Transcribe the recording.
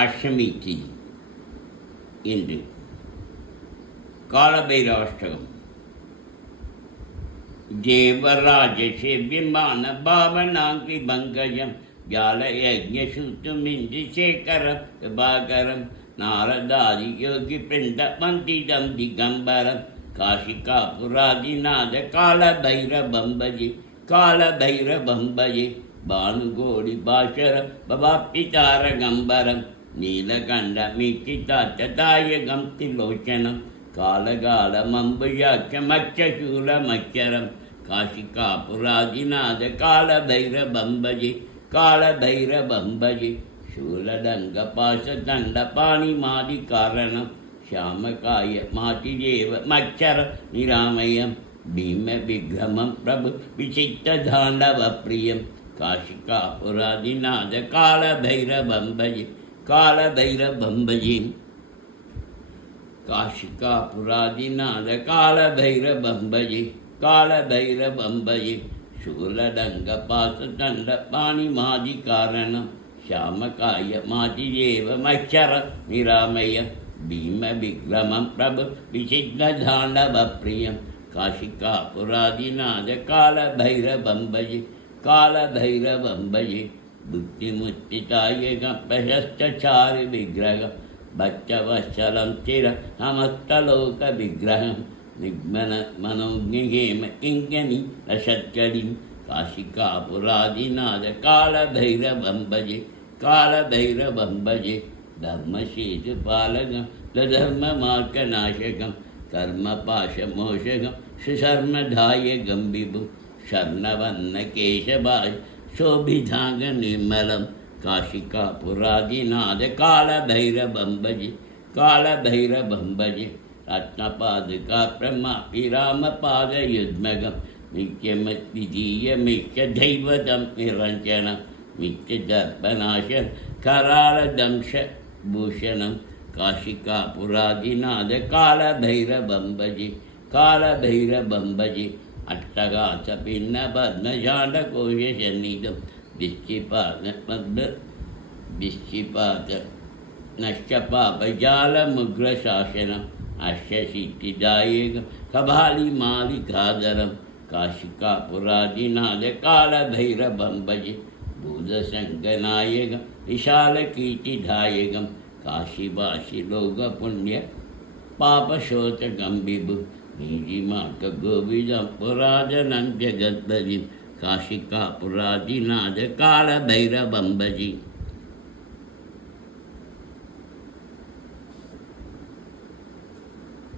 அஷ்டமி திதி இன்று காலபைரவாஷ்டகம். தேவராஜசேவியமான பாவனாங்கி பங்கஜம் ஜாலயஜ்ஞசூத்துமிந்தி சேகரம் விபாகரம் நாரதாதி யோகி பிருந்த மந்திரம் திகம்பரம் காஷிகாபுராதிநாத காலபைரபம்பஜி காலபைரபம்பஜி பானுகோடி பாஷரம் பவாப்பிதாரகம்பரம் நீலகண்டமிக்கிதாச்சதாயகம் திலோச்சனம் காலகாலமம்புஜாட்சமச்சசூலமச்சரம் காஷிகாபுராதிநாத காலபைரபம்பஜி காலபைரபம்பஜி शूलदङ्गपाशदण्डपाणिमादि कारणं श्यामकाय मातिदेव मच्छर निरामयं भीमविग्रमं प्रभु विचित्तधाण्डवप्रियं काशिकापुरादिनाथ कालभैरवं भजे कालभैरवं भजे काशिकापुरादिनाथ कालभैरवं भजे कालभैरवं भजे शूलदङ्गपाशदण्डपाणिमादि कारणं श्यामकाय मातिदेव मच्छर निरामय भीमविग्रमं प्रभु विचित्तधाण्डवप्रियं काशिकापुरादिनाथ कालभैरवं भजे कालभैरवं भजे बुद्धिमुत्थितायकं प्रशस्तचारुविग्रहं भक्तवत्सलं चिरहमस्तलोकविग्रहं निग्मनमनोज्ञेम किङ्कणी रसत्कलिं काशिकापुरादिनाथ कालभैरवं भजे कालभैरवं भजे धर्मसेतुपालकं धर्ममार्गनाशकं कर्मपाशमोषकं सुशर्मधायकं विभुं शर्णवर्णकेशभाय शोभिधाङ्गनिर्मलं काशिकापुरादिनाथ कालभैरवं भजे कालभैरवं भजे रत्नपादुकाप्रमापिरामपादयुग्मकं नित्यमद्वितीयमित्यदैवतं निरञ्जनं नित्यदर्पनाशं करालदंशभूषणं काशिकापुरादिनाथ कालभैरवं भजे कालभैरवं भजे अट्टहासपिन्नपद्मजाण्डकोशसन्निधं विश्चिपात नश्चपापजालमुग्रशासनम् अष्टसिद्धिदायकं कबालिमालिकाधरं काशिकापुरादिनाथ कालभैरवं भजे भूतशङ्कनायकं विशालकीर्तिदायकं काशीवासिलोकपुण्य पापशोचकं विभुं नीतिमार्गगोविदं पुरातनं जगद्पतिं काशिकापुरादिनाथ कालभैरवं भजे।